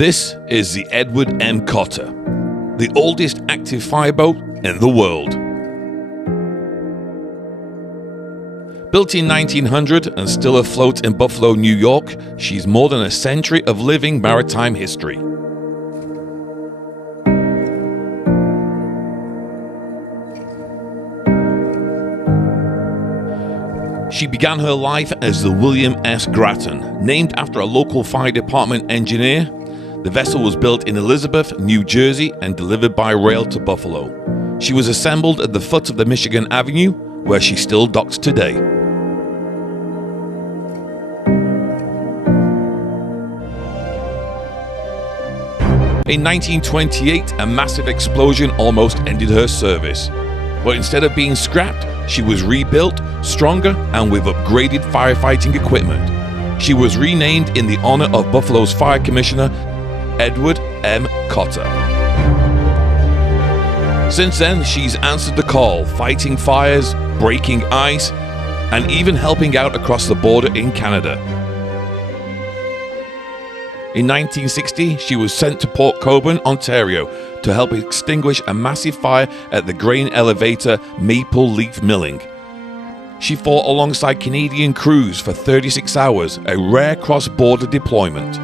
This is the Edward M. Cotter, the oldest active fireboat in the world. Built in 1900 and still afloat in Buffalo, New York, she's more than a century of living maritime history. She began her life as the William S. Grattan, named after a local fire department engineer. The vessel was built in Elizabeth, New Jersey, and delivered by rail to Buffalo. She was assembled at the foot of the Michigan Avenue, where she still docks today. In 1928, a massive explosion almost ended her service. But instead of being scrapped, she was rebuilt, stronger, and with upgraded firefighting equipment. She was renamed in the honor of Buffalo's Fire Commissioner, Edward M. Cotter. Since then, she's answered the call, fighting fires, breaking ice, and even helping out across the border in Canada. In 1960, she was sent to Port Colborne, Ontario, to help extinguish a massive fire at the grain elevator Maple Leaf Milling. She fought alongside Canadian crews for 36 hours, a rare cross-border deployment.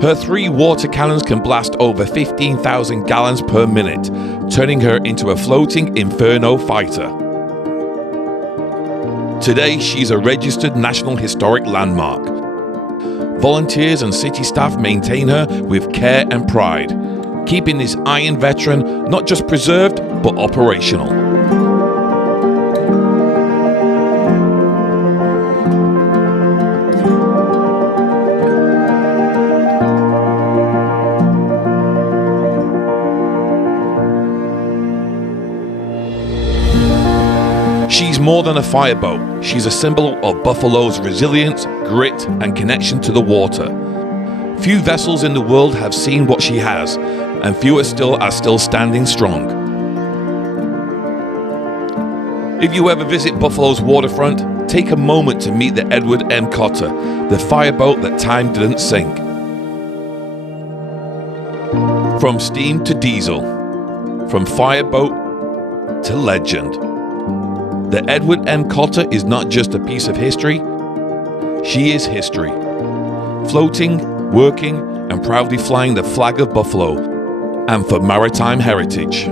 Her 3 water cannons can blast over 15,000 gallons per minute, turning her into a floating inferno fighter. Today, she's a registered National Historic Landmark. Volunteers and city staff maintain her with care and pride, keeping this iron veteran not just preserved, but operational. She's more than a fireboat. She's a symbol of Buffalo's resilience, grit, and connection to the water. Few vessels in the world have seen what she has, and fewer still are standing strong. If you ever visit Buffalo's waterfront, take a moment to meet the Edward M. Cotter, the fireboat that time didn't sink. From steam to diesel, from fireboat to legend. The Edward M. Cotter is not just a piece of history, she is history. Floating, working, and proudly flying the flag of Buffalo, and for maritime heritage.